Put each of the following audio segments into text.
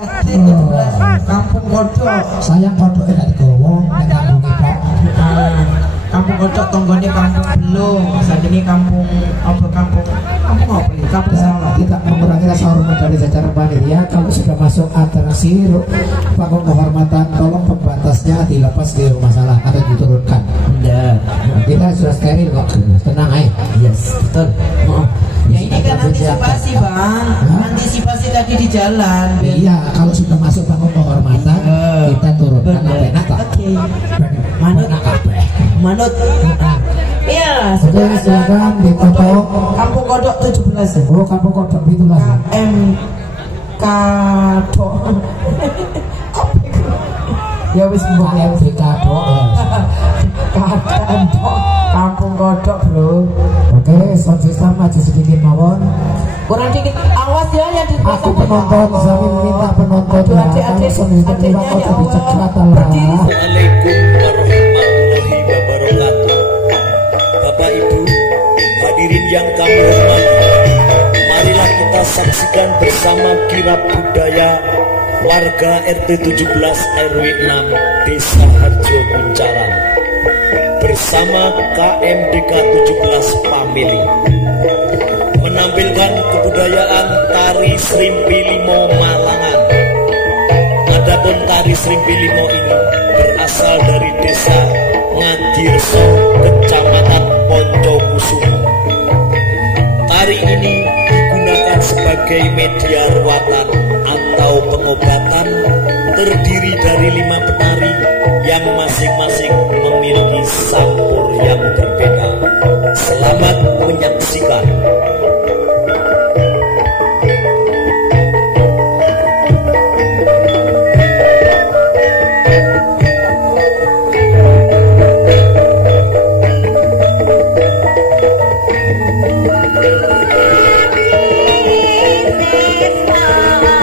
Kampung Kodok. Sayang kodok enak digowo nek kampung kita. Kampung Kodok tonggone kampung Belung. Saat ini kampung apa ini? Kampung Sawah. Tidak mengurangi rasa hormat dari jajaran panitia. Kalau sudah masuk atraksi panggung kehormatan, tolong pembatasnya dilepas di rumah salah atau diturunkan. Tidak. Kita sudah steril kok. Tenang aja. Yes, betul. Ya ini kan antisipasi bang, antisipasi tadi di jalan. Iya, kalau sudah masuk panggung kehormatan, kita turunkan apa enak tak? Oke. Manut kabeh. Manut. Iya, Oke, silakan di Kodok. Kampung Kodok 17. Oh, Kampung Kodok itu lah. Kodok. Ya wis mbok di Kodok. Kampung Kodok, Bro. Oke, sound system aja sedikit mawon. Kurang dikit, awas ya yang di Aku penonton, saya minta penonton ya. Adik-adik, sound system adiknya mau ya lebih Allah. cepat lah. Assalamualaikum warahmatullahi wabarakatuh. Bapak Ibu, hadirin yang kami hormati, marilah kita saksikan bersama kirab budaya warga RT 17 RW 6 Desa Harjo Muncaran bersama KMDK 17 Pamili menampilkan kebudayaan tari Srimpi Limo Malangan. Adapun tari Srimpi Limo ini berasal dari desa Ngadirso, Kecamatan Poncokusumo. Tari ini digunakan sebagai media ruatan atau pengobatan, terdiri dari 5 penari yang masing-masing memiliki sampur yang berbeda. Selamat menyaksikan. Krishna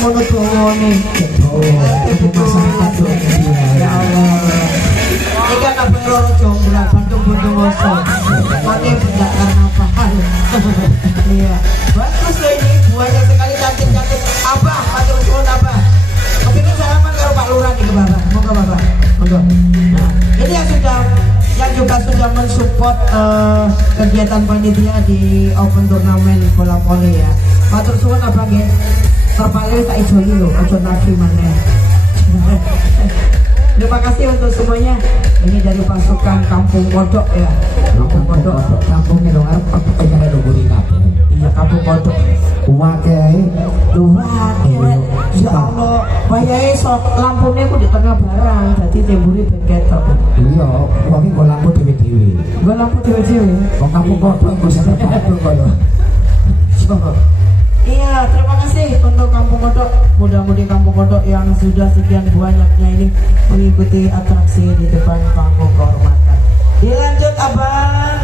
mono nih. Masyarakat Ya Allah. Ini kan apa loro jomblang Bandung Woso. Pakai benda karena apaan? Iya. Bagus loh ini, buahnya sekali cantik-cantik. Apa? Matur suwun apa? Kepingin salaman karo Pak Lurah nih ke Bapak. Monggo Bapak. Monggo. Nah, ini yang juga sudah mensupport kegiatan panitia di Open Turnamen bola voli ya. Matur suwun apa nggih? Terpaling tak ijoli lho, aja nafsi maneh. Terima kasih untuk semuanya. Ini dari pasukan Kampung Kodok ya. Kampung Kodok. Kampungnya dong, apa pengen ada budi kabeh. Iya, Kampung Kodok. Wakai, Luar, ya Allah, bayai sok lampunya aku di tengah barang, jadi temburi beketok. iya, wangi gue lampu dewi-dewi. Gue lampu dewe-dewe. Kok kampung kodok, gue sampai Bandung kalau. Iya, terima kasih untuk Kampung Kodok. Mudah-mudahan Kampung Kodok yang sudah sekian banyaknya ini mengikuti atraksi di depan panggung kehormatan. Dilanjut abang.